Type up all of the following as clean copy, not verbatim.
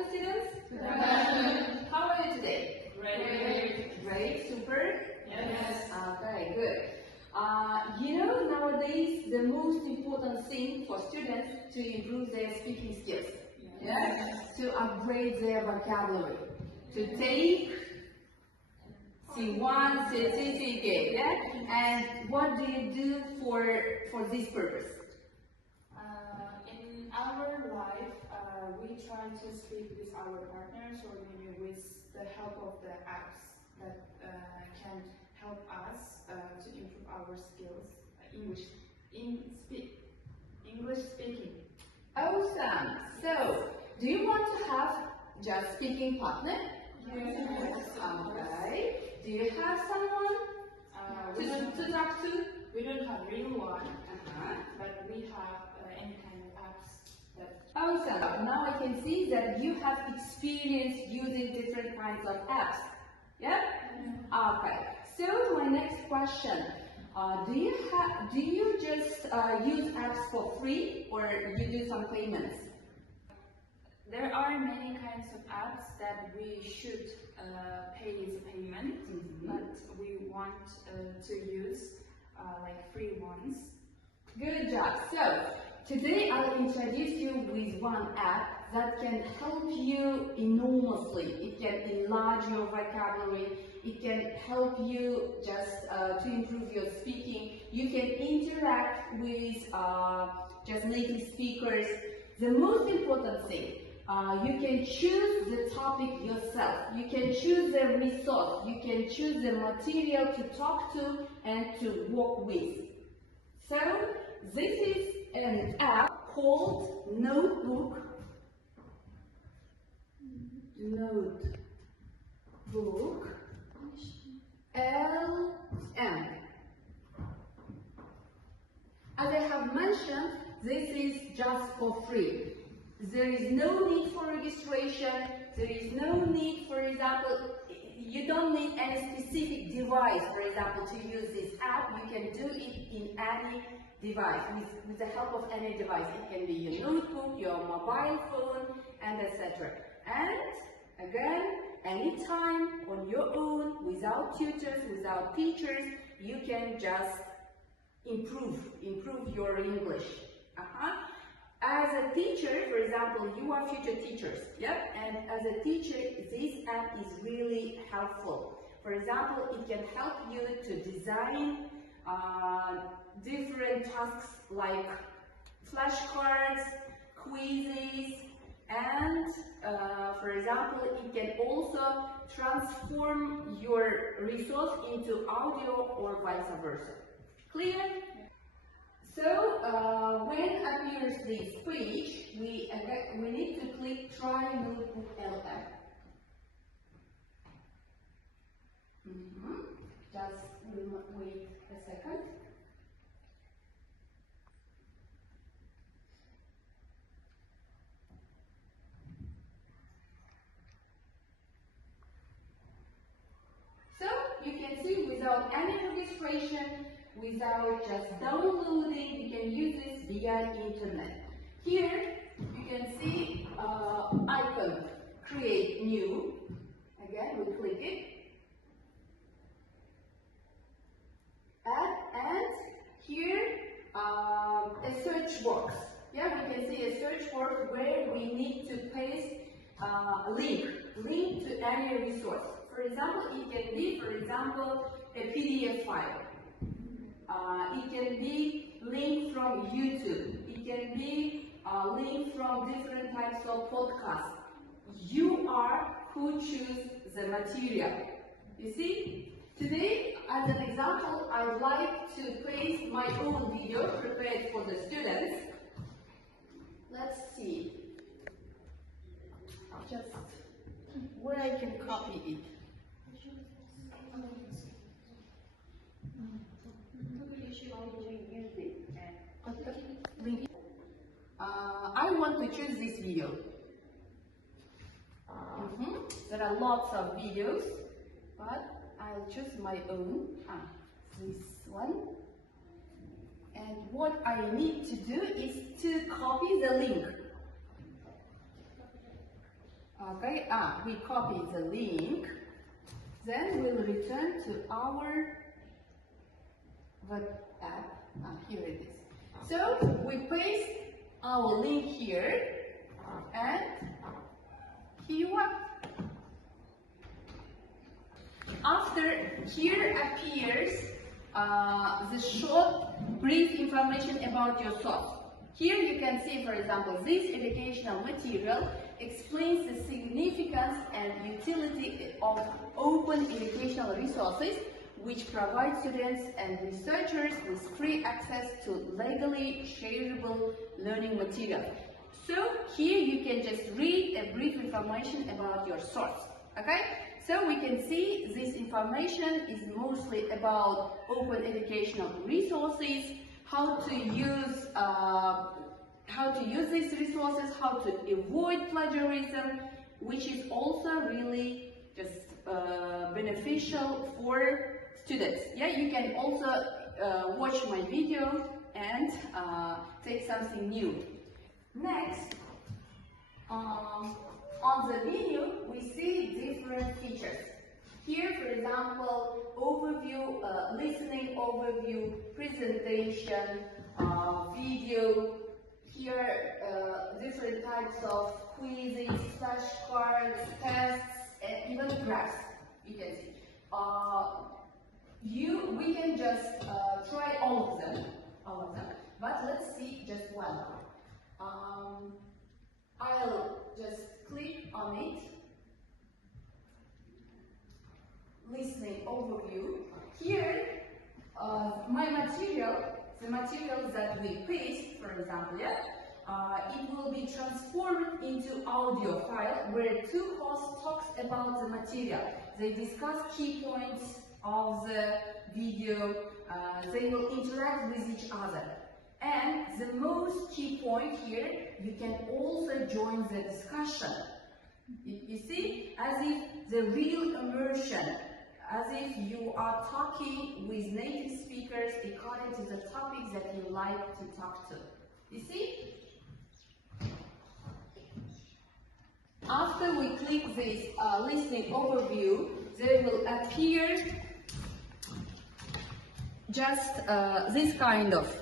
afternoon, students. Good afternoon. How are you today? Great. Great, super. Yes. Okay, good. Nowadays the most important thing for students to improve their speaking skills. Yes. To upgrade their vocabulary. To take C1, C2, C3, yeah? And what do you do for this purpose? In our life, we try to speak with our partners or maybe with the help of the apps that can help us to improve our skills, English speaking. Awesome. So, do you want to have just speaking partner? Yes. Okay. Do you have someone to talk to? We don't have real one, but we have any kind of apps that. Awesome. Now I can see that you have experience using different kinds of apps. Yeah? Okay. So my next question. Do you just use apps for free or you do some payments? There are many kinds of apps that we should pay as a payment, but we want to use like free ones. Good job. So today I'll introduce you with one app that can help you enormously. It can enlarge your vocabulary. It can help you just to improve your speaking. You can interact with just native speakers. The most important thing, you can choose the topic yourself. You can choose the resource. You can choose the material to talk to and to work with. So this is an app called Notebook. LM. As I have mentioned, this is just for free. There is no need for registration. There is no need, for example, you don't need any specific device, for example, to use this app. You can do it in any device, with the help of any device. It can be your notebook, your mobile phone, and etc. And again, anytime on your own, without tutors, without teachers, you can just improve your English. As a teacher, for example, you are future teachers, yep? And as a teacher, this app is really helpful. For example, it can help you to design different tasks like flashcards, quizzes, and for example, it can also transform your resource into audio or vice versa. Clear? So when appears this page, we need to click Try Notebook LM. Just wait a second. So you can see without any registration, without just downloading, you can use this via internet. Here you can see icon, create new. Again, we click it. And here a search box. Yeah, we can see a search box where we need to paste a link to any resource. For example, it can be, a PDF file. It can be link from YouTube. It can be a link from different types of podcasts. You are who choose the material. You see? Today, as an example, I would like to paste my own video prepared for the students. Let's see. Just where I can copy it. I want to choose this video. There are lots of videos, but I'll choose my own. This one. And what I need to do is to copy the link. Okay, we copy the link, then we'll return to our web app. Here it is. So we paste our link here, and here you are. After here appears the short, brief information about your source. Here you can see, for example, this educational material explains the significance and utility of open educational resources which provide students and researchers with free access to legally shareable learning material. So here you can just read a brief information about your source. Okay? So we can see this information is mostly about open educational resources, how to use these resources, how to avoid plagiarism, which is also really just beneficial for students. Yeah, you can also watch my video and take something new. Next, on the menu, we see different features. Here, for example, overview, listening overview, presentation, video. Here, different types of quizzes, flashcards, tests, and even graphs. You can see. We can just try all of them, but let's see just one. I'll just click on it. Listening overview. Here, my material, the materials that we paste, for example, it will be transformed into audio file where two hosts talks about the material. They discuss key points of the video. They will interact with each other. And the most key point here, you can also join the discussion. You see, as if the real immersion, as if you are talking with native speakers according to the topics that you like to talk to. You see? After we click this listening overview, there will appear just this kind of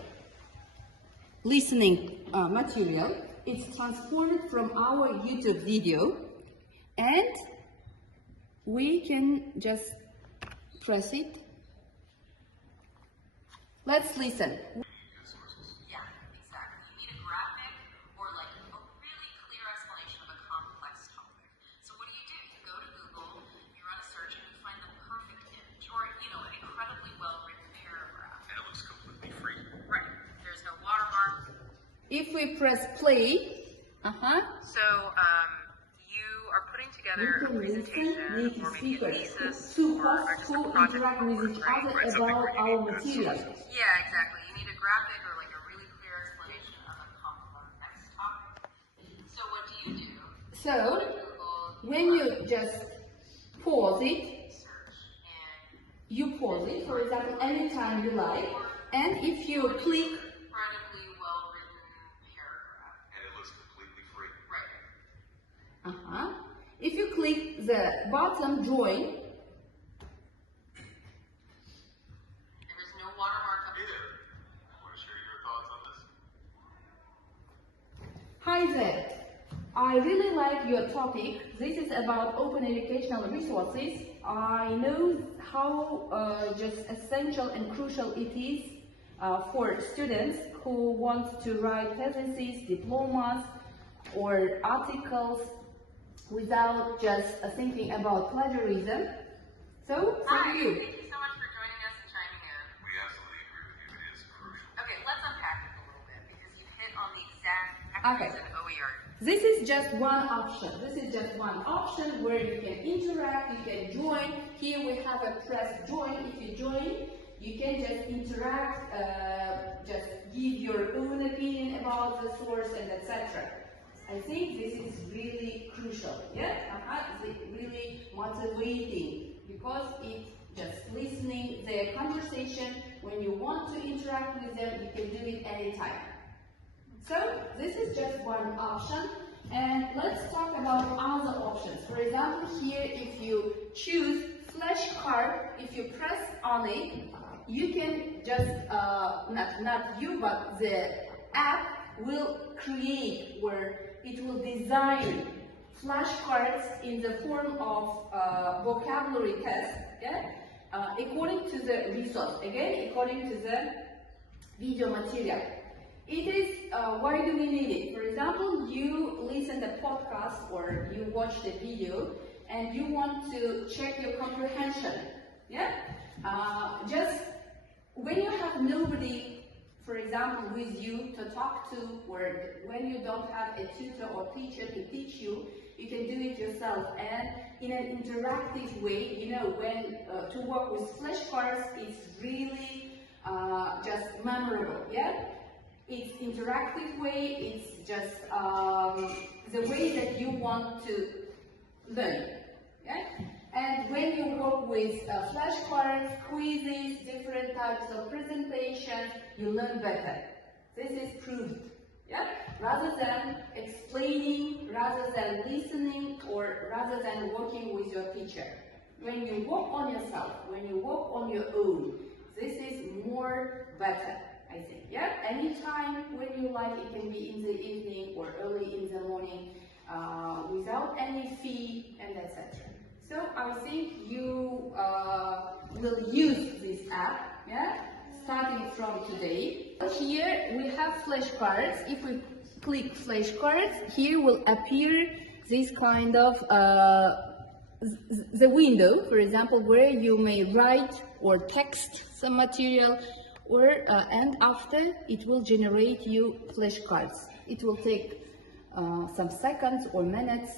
listening material. It's transformed from our YouTube video, and we can just press it. Let's listen. Yeah, exactly. You need a graphic or like a really clear explanation of a complex topic. So what do? You go to Google, you run a search, and you find the perfect image, or an incredibly well-written paragraph. And it looks completely free. Right. There's no watermark. If we press play, So you are putting together a presentation or maybe a thesis or just a project interact with each other about our material. Yeah, exactly. You need a graphic or like a really clear explanation of a complex topic. So what do? So when you just pause it, you pause it, for example, anytime you like, and if you click incredibly well-written paragraph. And it looks completely free. Right. If you click the bottom join, there is no watermark up here. Want to share your thoughts on this? hi there. I really like your topic. This is about open educational resources. I know how just essential and crucial it is for students who want to write theses, diplomas, or articles without just thinking about plagiarism. So, Hi, thank you. Thank you so much for joining us and chiming in. We absolutely agree with you. It is crucial. Okay, let's unpack it a little bit because you've hit on the exact actors in OER. This is just one option. This is just one option where you can interact, you can join. Here we have a press join. If you join, you can just interact, just give your own opinion about the source and etc. I think this is really crucial. Yeah, it's really motivating because it's just listening their conversation. When you want to interact with them, you can do it anytime. So this is just one option, and let's talk about other options. choose flashcard. If you press on it, you can just, not you, but the app will create, or it will design flashcards in the form of vocabulary test, yeah? According to the resource, again, according to the video material. It is, why do we need it? For example, you listen to podcast or you watch the video and you want to check your comprehension, yeah? Just when you have nobody, for example, with you to talk to, or when you don't have a tutor or teacher to teach you, you can do it yourself. And in an interactive way, you know, when to work with flashcards, it's really just memorable, yeah? It's interactive way, it's just the way that you want to learn, yeah? And when you work with flashcards, quizzes, different types of presentations, you learn better. This is proved, yeah? Rather than explaining, rather than listening, or rather than working with your teacher. When you work on yourself, when you work on your own, this is more better, I think, yeah? Anytime when you like, it can be in the evening or early in the morning, without any fee, and etc. So I think you will use this app, yeah, starting from today. Here we have flashcards. If we click flashcards, here will appear this kind of the window, for example, where you may write or text some material, or and after it will generate you flashcards. It will take some seconds or minutes.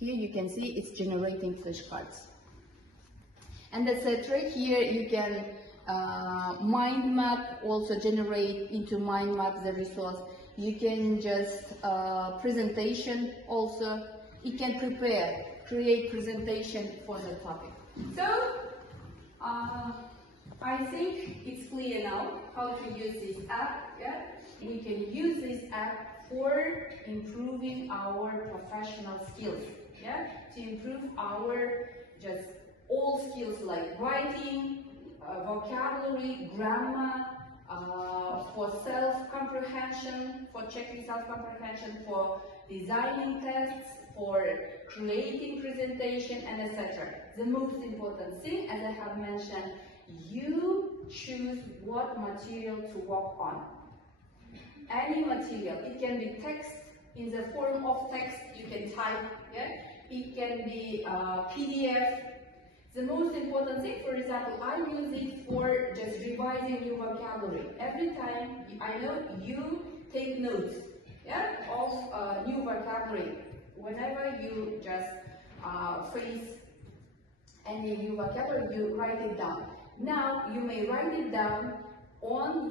Here you can see it's generating flashcards. And etc. Here you can mind map, also generate into mind map the resource. You can just presentation also. You can prepare, create presentation for the topic. So I think it's clear now how to use this app. Yeah? We can use this app for improving our professional skills. Yeah? To improve our just all skills like writing, vocabulary, grammar, for self-comprehension, for checking self-comprehension, for designing tests, for creating presentation, and etc. The most important thing, as I have mentioned, you choose what material to work on. Any material. It can be text, in the form of text you can type, yeah? It can be PDF. The most important thing, for example, I use it for just revising new vocabulary. Every time, I know you take notes, yeah, of new vocabulary. Whenever you just face any new vocabulary, you write it down. Now, you may write it down on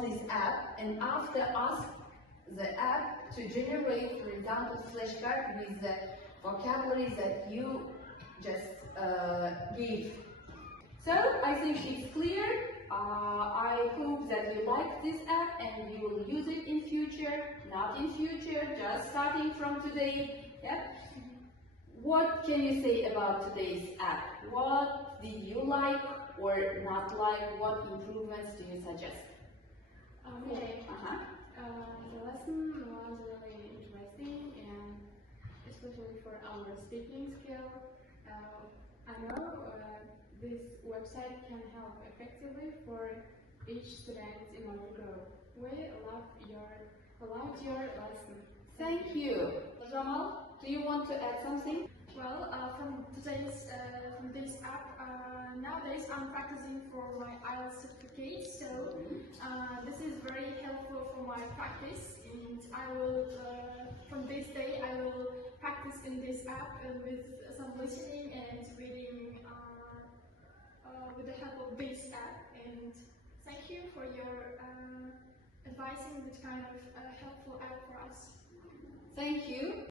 this app, and after ask the app to generate, for example, flashcard with the vocabulary that you just gave. So I think it's clear. I hope that you like this app and you will use it in future. Not in future, just starting from today. Yeah. What can you say about today's app? What did you like or not like? What improvements do you suggest? Okay. The lesson was really interesting, and especially for our speaking skill. I know this website can help effectively for each student in order to grow. We loved your lesson. Thank you. Jamal, do you want to add something? Well, from this app, nowadays I'm practicing for my IELTS certificate, so this is very helpful for my practice, and I will, from this day, I will practice in this app with some listening and reading with the help of this app. And thank you for your advising this kind of helpful app for us. Thank you.